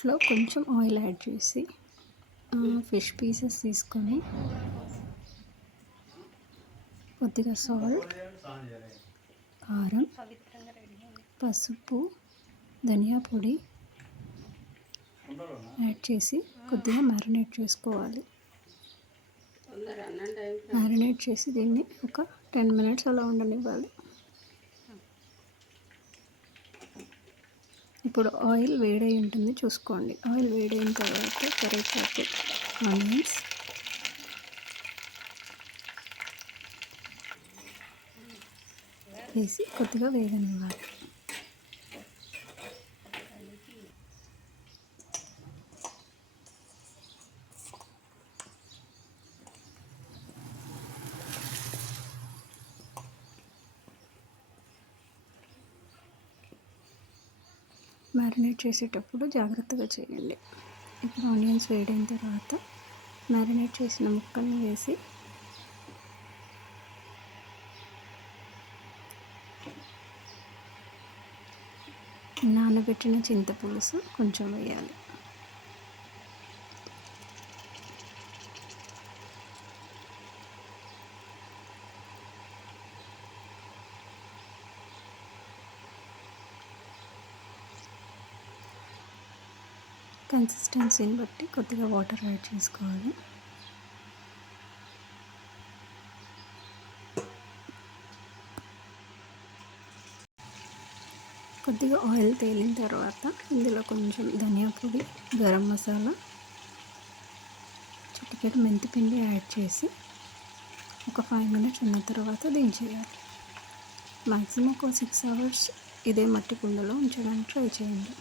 కడాయిలో కొంచెం oil add చేసి ఫిష్ పీసెస్ తీసుకొని కొద్దిగా సాల్ట్, కారం, పసుపు, ధనియా పొడి యాడ్ చేసి కొద్దిగా మ్యారినేట్ చేసుకోవాలి. మ్యారినేట్ చేసి దీన్ని ఒక 10 minutes అలా ఉండనివ్వాలి. ఇప్పుడు ఆయిల్ వేడై ఉంటుంది చూసుకోండి. ఆయిల్ వేడైన తర్వాత కరివేపాకు, ఆనియన్స్ వేసి కొద్దిగా వేగనివ్వాలి. మ్యారినేట్ చేసేటప్పుడు జాగ్రత్తగా చేయండి. ఇప్పుడు ఆనియన్స్ వేడైన తర్వాత మ్యారినేట్ చేసిన ముక్కల్ని వేసి నానబెట్టిన చింతపులుసు కొంచెం వేయాలి. కన్సిస్టెన్సీని బట్టి కొద్దిగా వాటర్ యాడ్ చేసుకోవాలి. కొద్దిగా ఆయిల్ తేలిన తర్వాత ఇందులో కొంచెం ధనియా పొడి, గరం మసాలా, చిటికెడు మెంతిపిండి యాడ్ చేసి ఒక 5 minutes ఉన్న తర్వాత దించేయాలి. మ్యాక్సిమం ఒక 6 hours ఇదే మట్టి కుండలో ఉంచడానికి ట్రై చేయండి.